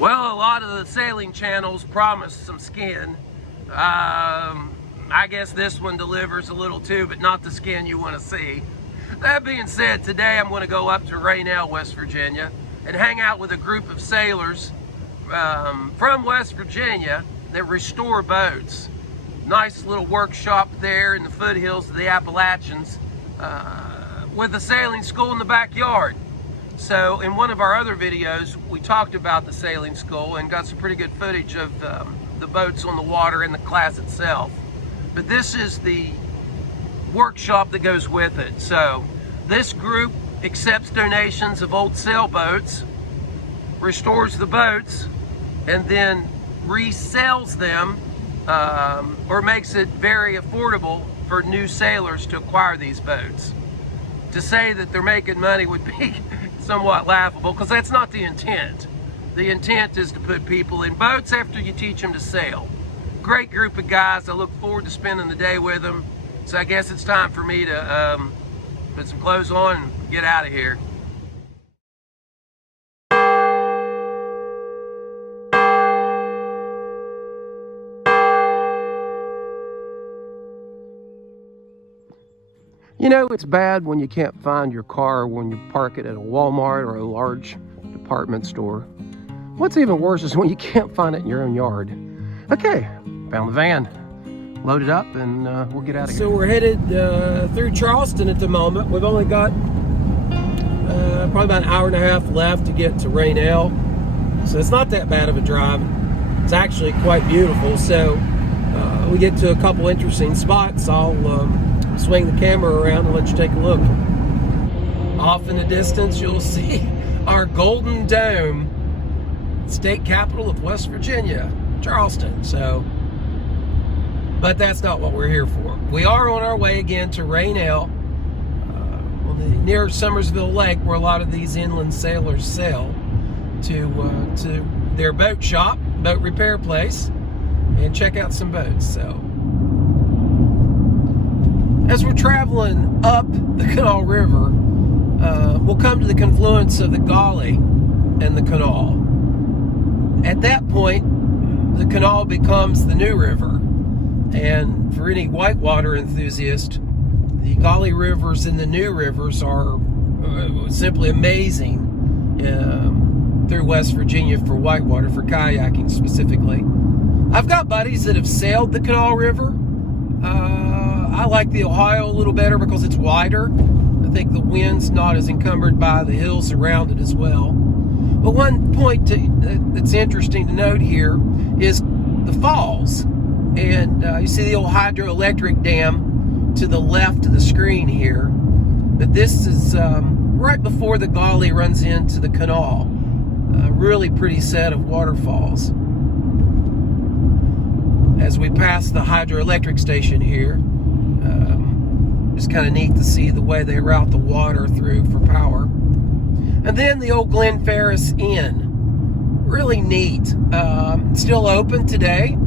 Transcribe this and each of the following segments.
Well, a lot of the sailing channels promise some skin. I guess this one delivers a little too, but not the skin you want to see. That being said, today I'm going to go up to Raynell, West Virginia, and hang out with a group of sailors from West Virginia that restore boats. Nice little workshop there in the foothills of the Appalachians with a sailing school in the backyard. So in one of our other videos, we talked about the sailing school and got some pretty good footage of the boats on the water and the class itself. But this is the workshop that goes with it. So this group accepts donations of old sailboats, restores the boats, and then resells them or makes it very affordable for new sailors to acquire these boats. To say that they're making money would be somewhat laughable, because that's not the intent. The intent is to put people in boats after you teach them to sail. Great group of guys. I look forward to spending the day with them. So I guess it's time for me to put some clothes on and get out of here. You know, it's bad when you can't find your car when you park it at a Walmart or a large department store. What's even worse is when you can't find it in your own yard. Okay, found the van. Load it up and we'll get out of here. So we're headed through Charleston at the moment. We've only got probably about an hour and a half left to get to Raynell. So it's not that bad of a drive. It's actually quite beautiful. So we get to a couple interesting spots. I'll swing the camera around and let you take a look. Off in the distance, you'll see our Golden Dome, state capital of West Virginia, Charleston. So, but that's not what we're here for. We are on our way again to Raynell, near Summersville Lake, where a lot of these inland sailors sail, to their boat shop, boat repair place, and check out some boats. So, as we're traveling up the Kanawha River, we'll come to the confluence of the Ollie and the Kanawha. At that point, the Kanawha becomes the new river. And for any whitewater enthusiast, the Ollie rivers and the new rivers are simply amazing through West Virginia for whitewater, for kayaking specifically. I've got buddies that have sailed the Kanawha River. I like the Ohio a little better because it's wider. I think the wind's not as encumbered by the hills around it as well. But one point that's interesting to note here is the falls. And you see the old hydroelectric dam to the left of the screen here. But this is right before the Ollie runs into the Kanawha. A really pretty set of waterfalls. As we pass the hydroelectric station here, it's kind of neat to see the way they route the water through for power. And then the old Glen Ferris Inn, really neat. Still open today.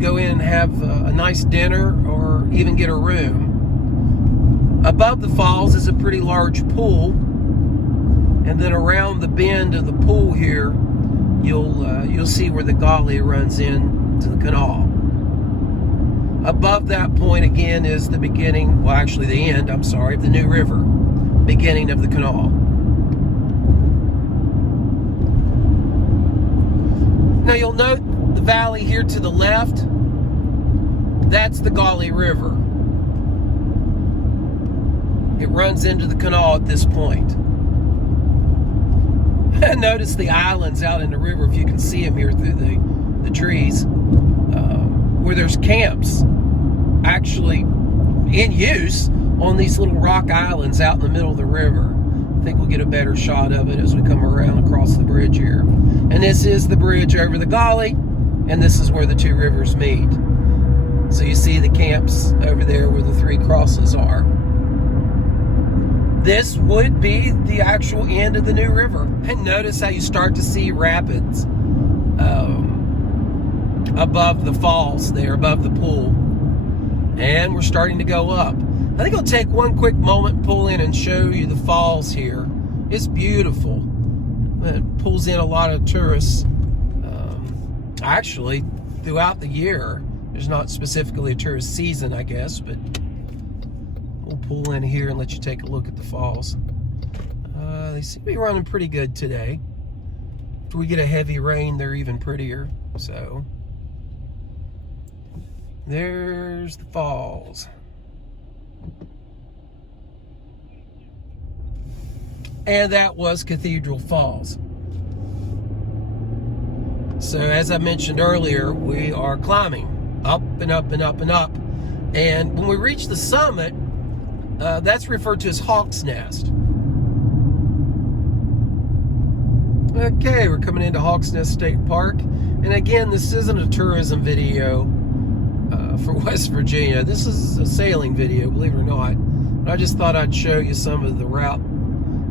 Go in and have a nice dinner or even get a room. Above the falls is a pretty large pool, and then around the bend of the pool here, you'll see where the Ollie runs in to the Kanawha. Above that point again is the beginning, well actually the end, I'm sorry, of the new river, beginning of the Kanawha. Now you'll note the valley here to the left, that's the Ollie River. It runs into the Kanawha at this point. And notice the islands out in the river, if you can see them here through the trees, where there's camps actually in use on these little rock islands out in the middle of the river. I think we'll get a better shot of it as we come around across the bridge here. And this is the bridge over the Ollie, and this is where the two rivers meet. So you see the camps over there where the three crosses are. This would be the actual end of the new river. And notice how you start to see rapids above the falls there, above the pool. And we're starting to go up. I think I'll take one quick moment, pull in and show you the falls here. It's beautiful. It pulls in a lot of tourists. Actually, throughout the year, there's not specifically a tourist season, I guess, but we'll pull in here and let you take a look at the falls. They seem to be running pretty good today. If we get a heavy rain, they're even prettier. So there's the falls. And that was Cathedral Falls. So as I mentioned earlier, we are climbing up and up and up and up. And when we reach the summit, that's referred to as Hawk's Nest. Okay, we're coming into Hawk's Nest State Park. And again, this isn't a tourism video for West Virginia. This is a sailing video, believe it or not. But I just thought I'd show you some of the route,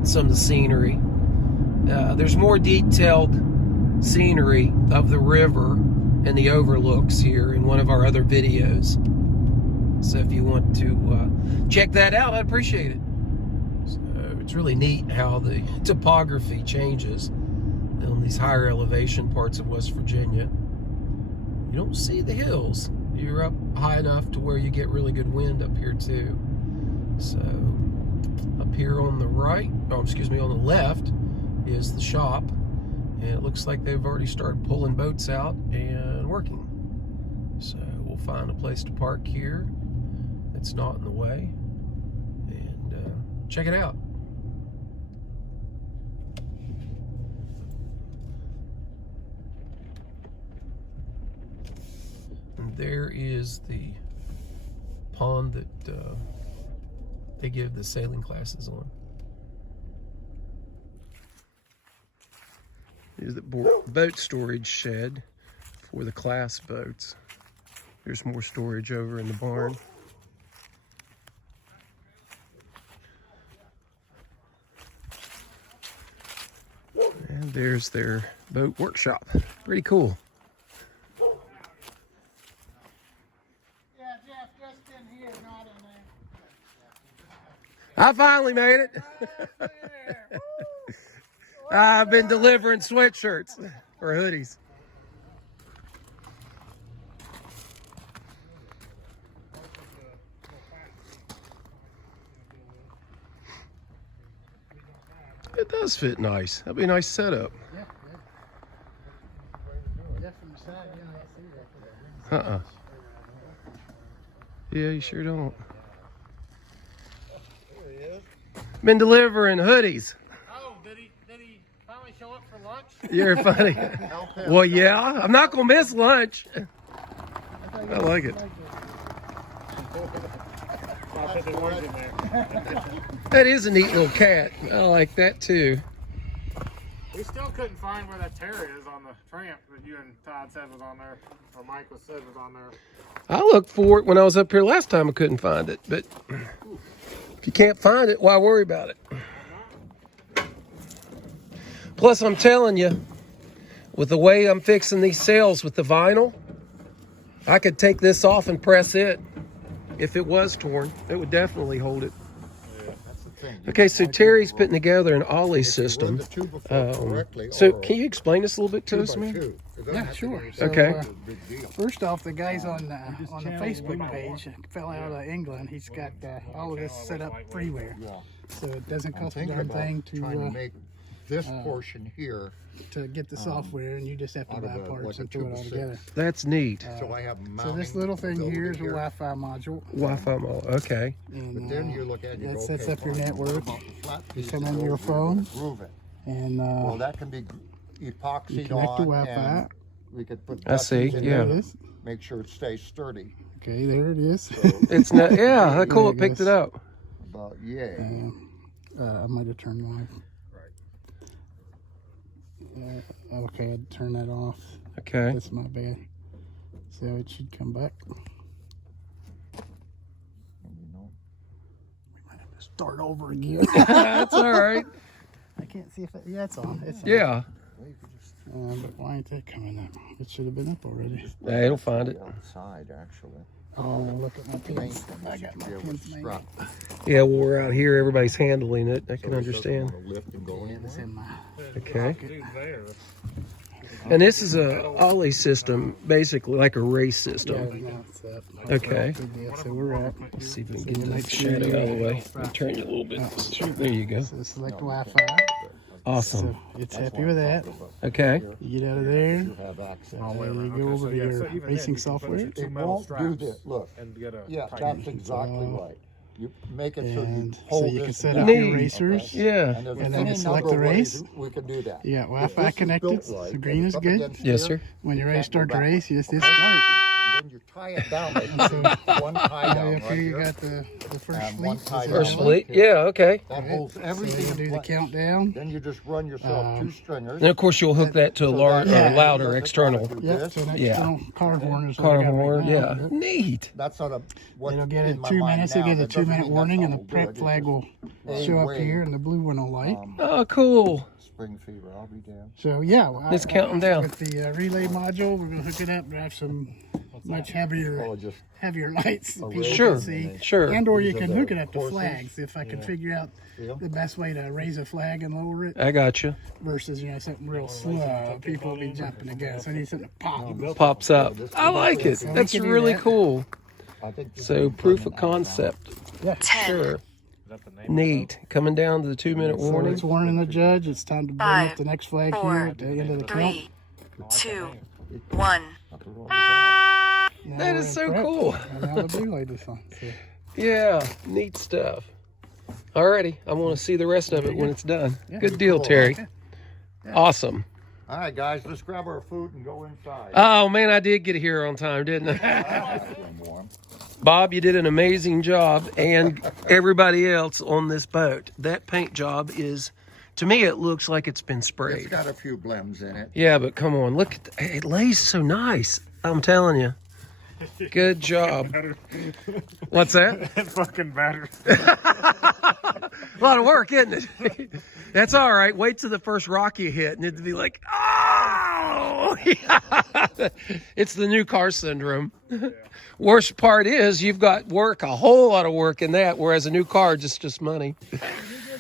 some of the scenery. There's more detailed scenery of the river and the overlooks here in one of our other videos. So if you want to check that out, I'd appreciate it. So it's really neat how the topography changes on these higher elevation parts of West Virginia. You don't see the hills. You're up high enough to where you get really good wind up here too. So up here on the right, on the left is the shop. And it looks like they've already started pulling boats out and working. So we'll find a place to park here that's not in the way and check it out. And there is the pond that they give the sailing classes on. Here's the boat storage shed for the class boats. There's more storage over in the barn. And there's their boat workshop. Pretty cool. Yeah, Jeff, just in here, not in there. I finally made it. I've been delivering sweatshirts or hoodies. It does fit nice. That'd be a nice setup. Yeah, yeah. From the side, you don't see that. Yeah, you sure don't. Been delivering hoodies. Did he finally show up for lunch? You're funny. Well, yeah, I'm not gonna miss lunch. I like it. That is a neat little cat. I like that too. We still couldn't find where that Terry is on the tramp that you and Todd said was on there, or Mike said was on there. I looked for it when I was up here last time. I couldn't find it, but if you can't find it, why worry about it? Plus, I'm telling you, with the way I'm fixing these sails with the vinyl, I could take this off and press it. If it was torn, it would definitely hold it. Yeah, that's the thing. Okay, so Terry's putting together an Ollie system. So can you explain this a little bit to us, man? Yeah, sure. Okay. First off, the guys on the Facebook page fell out of England. He's got all of this set up freeware, so it doesn't cost a darn thing trying to make this portion here to get the software, and you just have to buy parts and throw it all together. That's neat. So I have So this little thing here is a Wi-Fi module. Wi-Fi model. Okay. And, But then you look at it, you that go, sets okay, up your fine. network. What about the flat You piece come that into goes your here phone, and groove it? and Well, that can be you epoxied connect to on, Wi-Fi. and we could put I see, buttons in yeah. there, There it is. make sure it stays sturdy. Okay, there it is. So, It's not. Yeah, that's cool. Yeah, It picked I it up. about yay. I might have turned live. Okay, I had to turn that off. Okay. That's my bad. So it should come back. You know, We might have to start over again. That's all right. I can't see if it. Yeah, it's on. It's on. Yeah. well, you could just But why ain't that coming up? It should have been up already. Yeah, it'll find it. outside, actually. Oh, look at my pins. I got my Yeah, with pins the made. strap. Yeah, well, we're out here. Everybody's handling it. I can So it doesn't understand. wanna lift and go Yeah, it's anywhere. in my Okay. Dude, there. And this is a Ollie system, basically like a race yeah, system. now it's up. Okay. Good deal. So we're at. Let's see if we can So get you the make sure shadow you out of the way. Let me turn you a little bit. There you go. So select Wi-Fi. Awesome. So it's happy with that. Okay. You get out of there. You have access. Then you go over to your racing software. It won't do this, look. And get a Yeah, tight- that's exactly right. You make it so you And so hold you can this set down. up your Neat. racers. Yeah. And there's and then any you select number the of race. ways we can do that. You got If Wi-Fi this is connected. built So right, green and is it's up good. against Yes, here, sir. When you're ready to can't go start the back. race, you just Okay? start. Then you tie it down like one tie down If right you here. got the first And fleet. one tie is it First that fleet. way? Yeah, okay. That Right. holds So everything you in do the place. countdown. Then you just run yourself 2 stringers. And of course, you'll hook that to a So large that- or louder Yeah. external Yep, so an Yeah. external car horn is what car I got right horn. now. Yeah, neat. That's sort of what It'll get in it my 2 mind minutes. now. It'll get a That doesn't 2-minute mean warning, that's and the all prep good. flag It's will just show up way, here, and the blue one will light. Oh, cool. Spring fever, I'll be damned. So yeah, It's counting down. with the relay module. We're gonna hook it up, drive some much heavier Oh, just lights that people Sure, can see. sure. And or you These are can the hook it up to horses. flags if I can figure out Yeah. the best way to raise a flag and lower it I got you. versus something real slow. People will be jumping the gun. So I need something to pop. Pops up. I like it. So we That's can do really that. cool. I think this So is proof coming of out now. concept. Yeah. Sure. Is that the name? Neat. Coming down to the 2-minute So warning. it's warning the judge. It's time to bring up the next flag here at the end of the count. 3, 2, 1. Nothing wrong with that. Now That we're is in so prep, cool. And now the blue light is on. So Yeah, neat stuff. Alrighty, I want to see the rest of it when it's done. Yeah. Good deal, Cool. Terry. Awesome. All right, guys, let's grab our food and go inside. Oh man, I did get here on time, didn't I? Getting warm. Bob, you did an amazing job, and everybody else on this boat. That paint job is, to me, it looks like it's been It's sprayed. got a few blems in it. Yeah, but come on, look at it lays so nice. I'm telling you. Good job. What's that? It fucking matters. A lot of work, isn't it? That's all right. Wait till the first rock you hit, and it'd be like, oh, yeah. It's the new car syndrome. Worst part is you've got work, a whole lot of work in that, whereas a new car just money.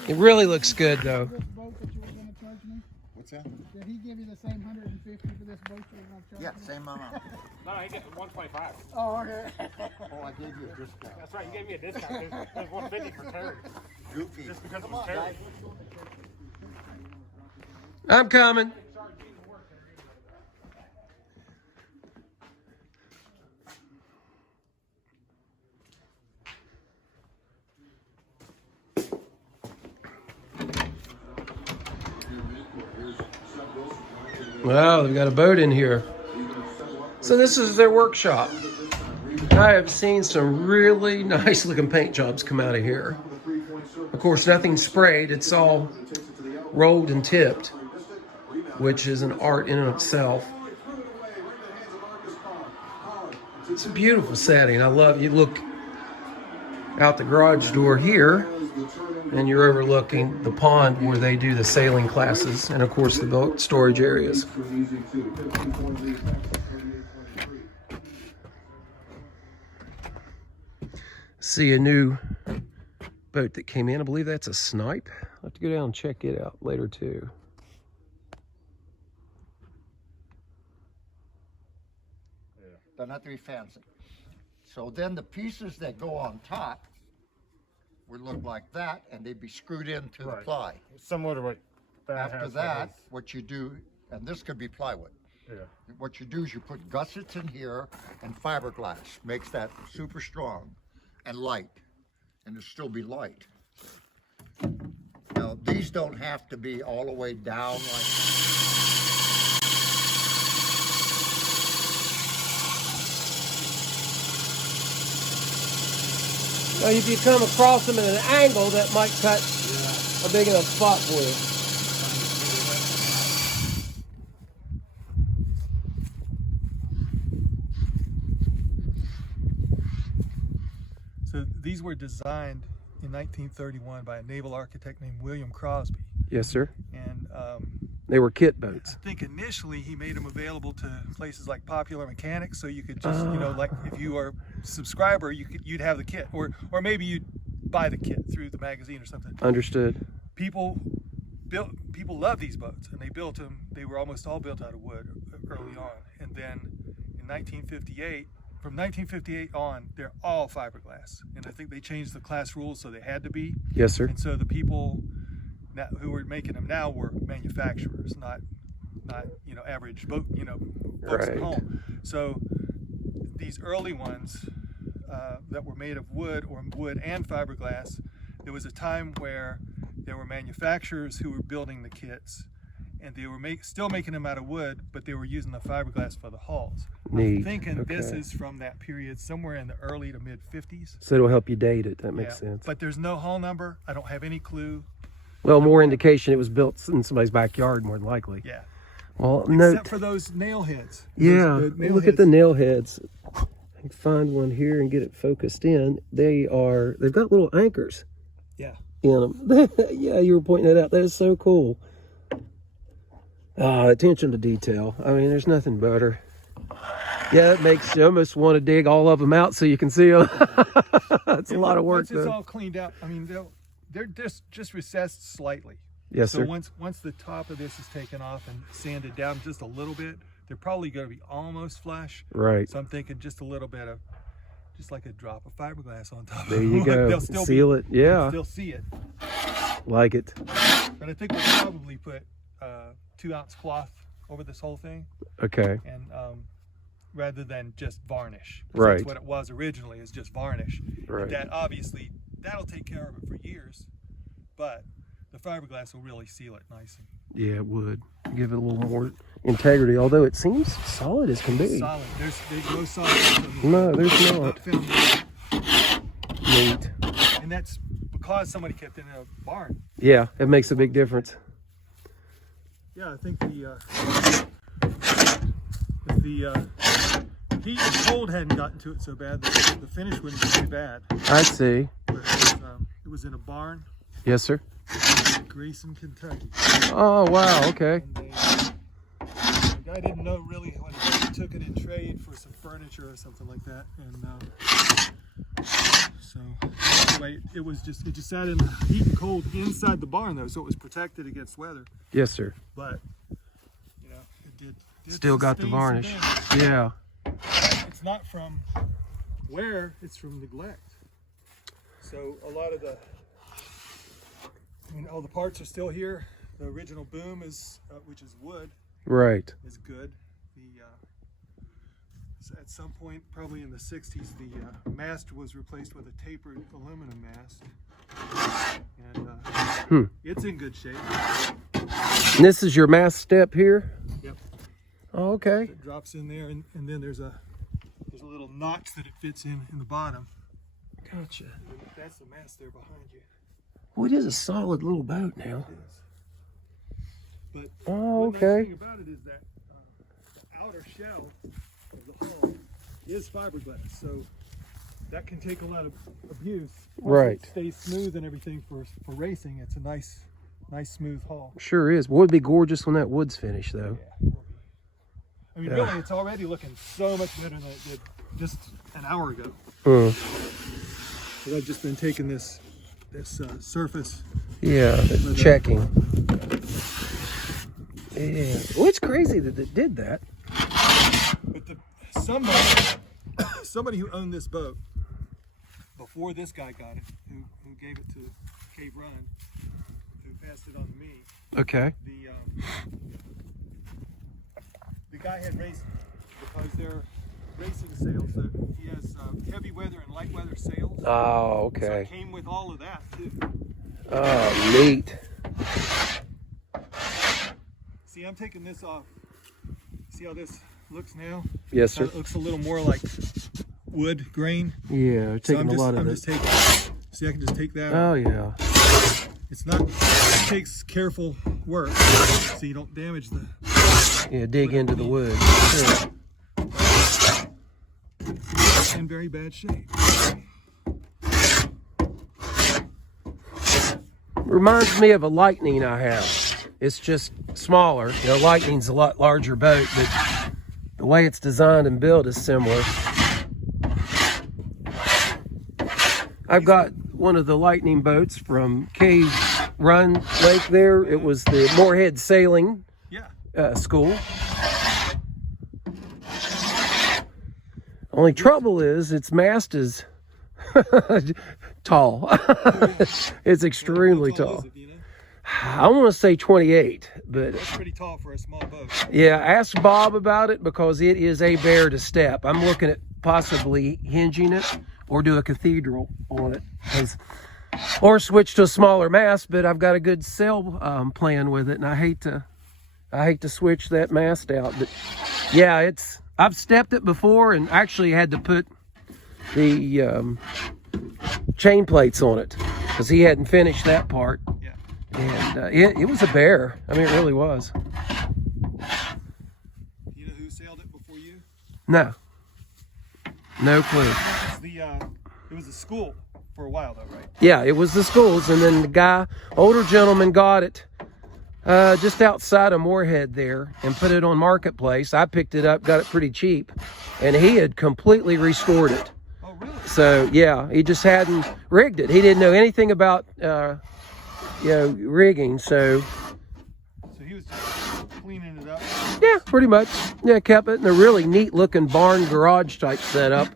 It really looks good though. this boat that you were going to charge me, What's that? did he give you the same 150 for this boat you were going to charge Yeah, me? same amount. No, I get 125. Oh, okay. Oh, I gave you a discount. That's right. You gave me a discount. There's 150 for Terry. Goofy. Just because it was Terry. I'm coming. Wow, they've got a boat in here. So this is their workshop. I have seen some really nice looking paint jobs come out of here. Of course, nothing sprayed. It's all rolled and tipped, which is an art in and of itself. It's a beautiful setting. I love, you look out the garage door here and you're overlooking the pond where they do the sailing classes and of course the boat storage areas. See a new boat that came in. I believe that's a Snipe. I'll have to go down and check it out later too. Doesn't have to be fancy. So then the pieces that go on top would look like that, and they'd be screwed into the Right. ply. Similar to what that After has for that, his- what you do, and this could be plywood. Yeah. What you do is you put gussets in here and fiberglass, makes that super strong and light, and it'll still be light. Now, these don't have to be all the way down like. Now, if you come across them at an angle, that might cut a big enough spot for you. So these were designed in 1931 by a naval architect named William Crosby. Yes, sir. And They were kit boats. I think initially he made them available to places like Popular Mechanics, so you could just, you know, like if you are a subscriber, you'd have the kit, or maybe you'd buy the kit through the magazine or something. Understood. People love these boats, and they built them. They were almost all built out of wood early on, and then in 1958, from 1958 on, they're all fiberglass, and I think they changed the class rules, so they had to be. Yes, sir. And so the people who were making them now were manufacturers, not you know, average boat, you know, boats at home. So these early ones that were made of wood, or wood and fiberglass, there was a time where there were manufacturers who were building the kits, and they were still making them out of wood, but they were using the fiberglass for the hulls. Neat. I'm thinking this Okay. is from that period, somewhere in the early to mid 50s. So it'll help you date it. That makes Yeah, sense. but there's no hull number. I don't have any clue. Well, more indication it was built in somebody's backyard, more than likely. Yeah. Well, note. Except for those nail heads. Yeah, Those- the nail look at the heads. nail heads. I can find one here and get it focused in. They've got little anchors Yeah. in them. Yeah, you were pointing that out. That is so cool. Attention to detail. I mean, there's nothing better. Yeah, it makes you almost want to dig all of them out so you can see them. That's a lot of work, Once it's though. all cleaned out, I mean, they're just recessed slightly. Yes, So sir. once the top of this is taken off and sanded down just a little bit, they're probably going to be almost flush. Right. So I'm thinking just a little bit of, just like a drop of fiberglass on top. There you go. They'll still Seal it. Yeah. Still see it. Like it. But I think we'll probably put 2-ounce cloth over this whole thing, Okay. and rather than just varnish. 'Cause Right. That's what it was originally, is just varnish. Right. That obviously, that'll take care of it for years, but the fiberglass will really seal it nice and Yeah, it would. Give it a little more integrity, although it seems solid as can be. solid. There's no solid. No, there's not. Found. Neat. And that's because somebody kept it in a barn. Yeah, it makes a big difference. Yeah, I think the heat and cold hadn't gotten to it so bad, the finish wouldn't be too bad. I see. But it was in a barn Yes, sir. in Grayson, Kentucky. Oh, wow. Okay. And the guy didn't know really what it was. He took it in trade for some furniture or something like that. And so anyway, it just sat in the heat and cold inside the barn though, so it was protected against weather. Yes, sir. But you know, it did Still got the sustain some varnish. damage. Yeah. It's not from wear, it's from neglect. So a lot of the, all the parts are still here. The original boom is, which is wood, Right. is good. At some point, probably in the 60s, the mast was replaced with a tapered aluminum mast. And it's in good shape. And this is your mast step here? Yep. Oh, okay. It drops in there, and then there's a little notch that it fits in the bottom. Gotcha. And that's the mast there behind you. Well, it is a solid little boat now. But Oh, one nice okay. thing about it is that the outer shell of the hull is fiberglass, so that can take a lot of abuse. Once Right. It stays smooth and everything for racing. It's a nice smooth hull. Sure is. Well, it'd be gorgeous when that wood's finished, though. Yeah, it will be. I mean, really, it's already looking so much better than it did just an hour ago. But I've just been taking this surface. Yeah, checking. Yeah. Well, it's crazy that it did that. But somebody who owned this boat before this guy got it, who gave it to Cave Run, who passed it on to me. Okay. The guy had raced, because they're racing sails. He has heavy weather and light weather sails. Oh, So okay. it came with all of that too. Oh, neat. See, I'm taking this off. See how this looks now? Yes, How sir. it looks a little more like wood grain. Yeah, So taking I'm a lot of just it. taking. See, I can just take that. Oh, yeah. It's not. It takes careful work, so you don't damage the. Yeah, dig into the wood. Sure. It's in very bad shape. Reminds me of a lightning I have. It's just smaller. You know, Lightning's a lot larger boat, but the way it's designed and built is similar. I've got one of the Lightning boats from Cave Run Lake there. It was the Moorhead Sailing School. Only trouble is its mast is tall. It's extremely tall. I want to say 28, but That's pretty tall for a small boat. yeah, ask Bob about it because it is a bear to step. I'm looking at possibly hinging it or do a cathedral on it, or switch to a smaller mast. But I've got a good sail plan with it, and I hate to switch that mast out. But yeah, I've stepped it before and actually had to put the chain plates on it because he hadn't finished that part. Yeah. And it was a bear. I mean, it really was. You know who sailed it before you? No clue. It was a school for a while though, right? Yeah, it was the schools, and then the older gentleman got it just outside of Moorhead there and put it on Marketplace. I picked it up, got it pretty cheap, and he had completely restored it. Oh, really? So yeah, he just hadn't rigged it. He didn't know anything about rigging. So he was just cleaning it up. yeah, pretty much. Yeah, kept it in a really neat looking barn garage type setup,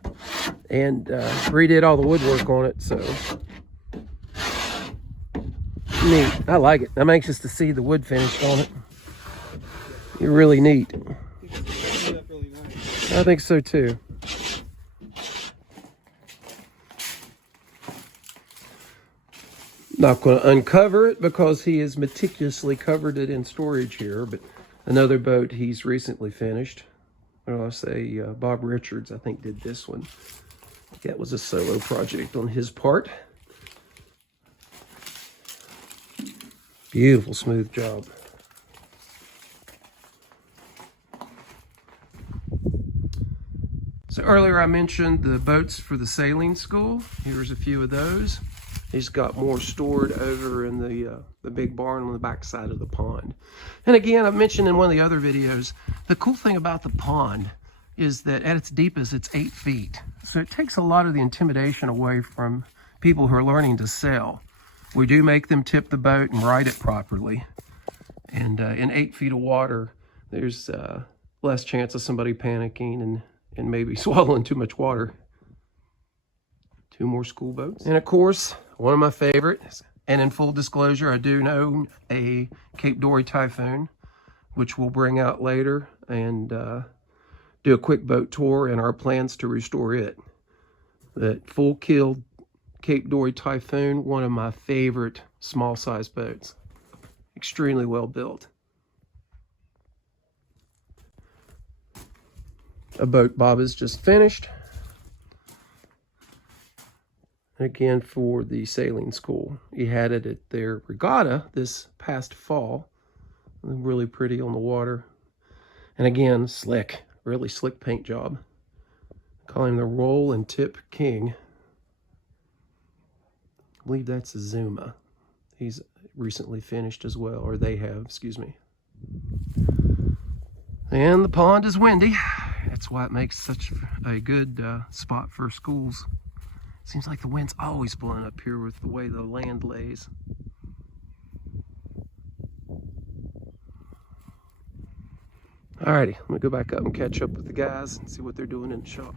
and redid all the woodwork on it. So neat. I like it. I'm anxious to see the wood finish on it. You're really neat. I think so too. Not going to uncover it because he has meticulously covered it in storage here, but another boat he's recently finished. Well, I say Bob Richards, I think, did this one. That was a solo project on his part. Beautiful, smooth job. So earlier I mentioned the boats for the sailing school. Here's a few of those. He's got more stored over in the big barn on the back side of the pond. And again, I mentioned in one of the other videos, the cool thing about the pond is that at its deepest, it's 8 feet. So it takes a lot of the intimidation away from people who are learning to sail. We do make them tip the boat and ride it properly. And in 8 feet of water, there's less chance of somebody panicking and maybe swallowing too much water. 2 more school boats. And of course, one of my favorites, and in full disclosure, I do know a Cape Dory Typhoon, which we'll bring out later and do a quick boat tour and our plans to restore it. That full-keeled Cape Dory Typhoon, one of my favorite small-size boats. Extremely well built. A boat Bob has just finished. Again, for the sailing school. He had it at their regatta this past fall. Really pretty on the water. And again, slick, really slick paint job. Call him the Roll and Tip King. I believe that's a Zuma. He's recently finished as well, or they have, excuse me. And the pond is windy. That's why it makes such a good spot for schools. Seems like the wind's always blowing up here with the way the land lays. Alrighty, I'm gonna go back up and catch up with the guys and see what they're doing in the shop.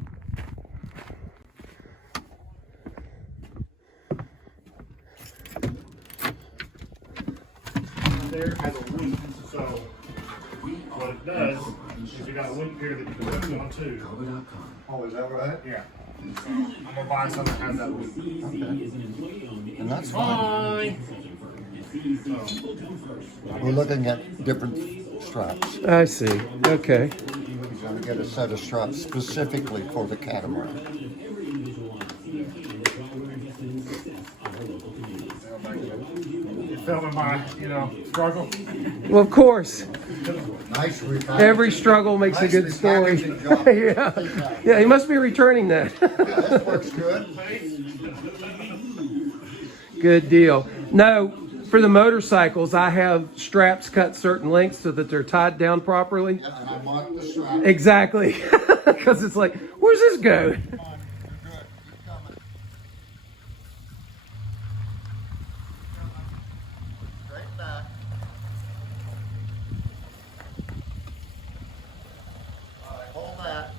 There has a loop, so what it does is you got a loop here that you can hook on to. Oh, is that right? Yeah. So I'm gonna buy something that has that loop. Okay. And that's fine. We're looking at different straps. I see, okay. He's gonna get a set of straps specifically for the catamaran. Filming my, struggle. Well, of course, Nice repackaging. every struggle makes a good story. Packaging job. Yeah, he must be returning that. Yeah, this works good. Good deal. No, For the motorcycles, I have straps cut certain lengths so that they're tied down properly. Yeah, and I marked the strap. Exactly. Because it's like, where's this go? Come on, you're good. Keep coming. Straight back. All right, hold that.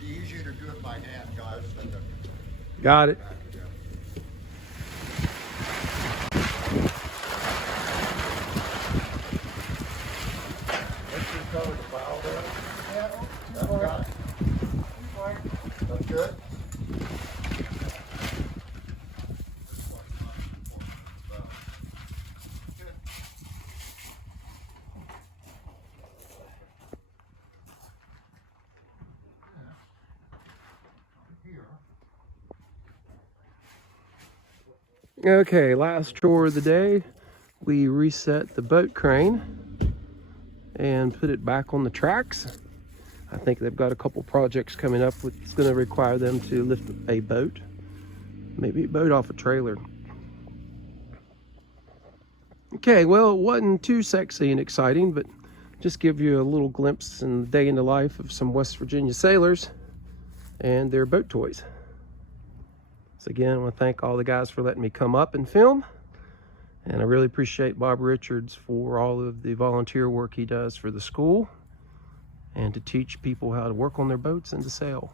Be easier to do it by hand, guys. Than to Got it. back again. What's your color? The bow there? Yeah. That's got it. That's good. Okay, last chore of the day. We reset the boat crane and put it back on the tracks. I think they've got a couple projects coming up that's going to require them to lift a boat, maybe a boat off a trailer. Okay, well, it wasn't too sexy and exciting, but just give you a little glimpse in the day in the life of some West Virginia sailors and their boat toys. So again, I want to thank all the guys for letting me come up and film. And I really appreciate Bob Richards for all of the volunteer work he does for the school and to teach people how to work on their boats and to sail.